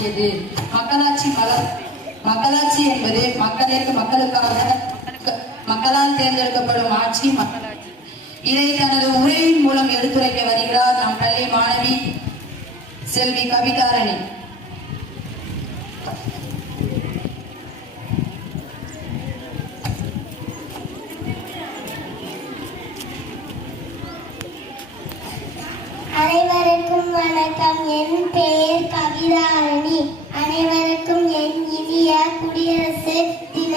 ஆகியது மக்களாட்சி மக்களாட்சி என்பது மக்களுக்கு மக்களுக்காக மக்களால் தேர்ந்தெடுக்கப்படும் ஆட்சி மக்களாட்சி இதை தனது உரையின் மூலம் எடுத்துரைக்க வருகிறார் நம் பள்ளி மாணவி செல்வி கவிதாரணி. வணக்கம். என் பெயர் கவிதாரணி. அனைவருக்கும் என் இனிய குடியரசு தின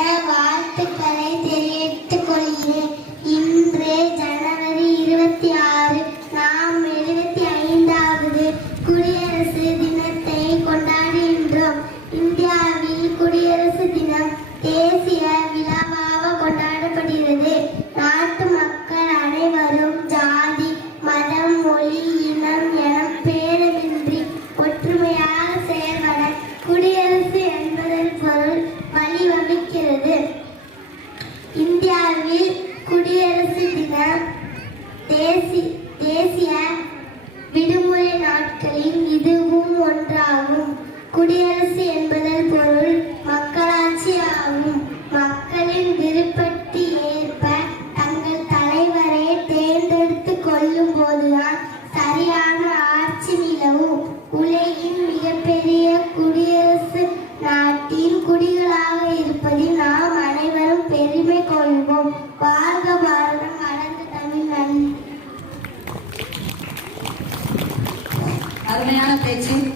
அருமையான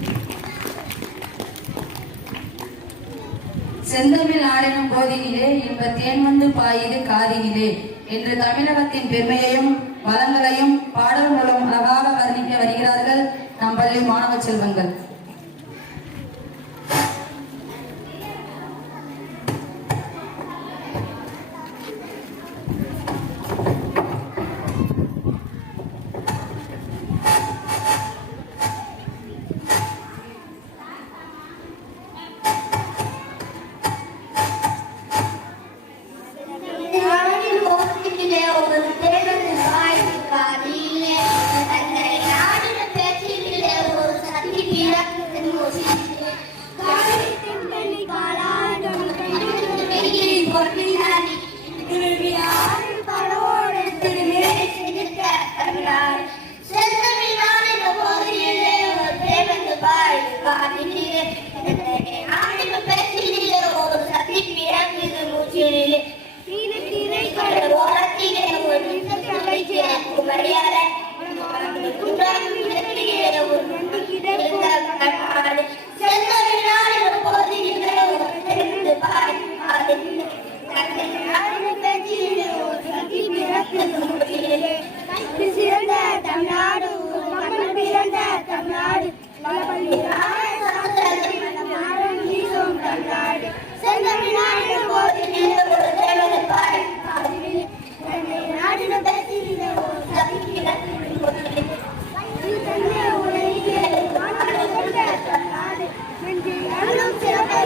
செந்தமிழ் ஆடினும் போதினிலே இன்ப தேன் வந்து பாயுது காதினிலே என்று தமிழகத்தின் பெருமையையும் வளங்களையும் பாடல் மூலம் அழகாக வர்ணிக்க வருகிறார்கள் நம் பள்ளி மாணவ செல்வங்கள். por சிறப்பை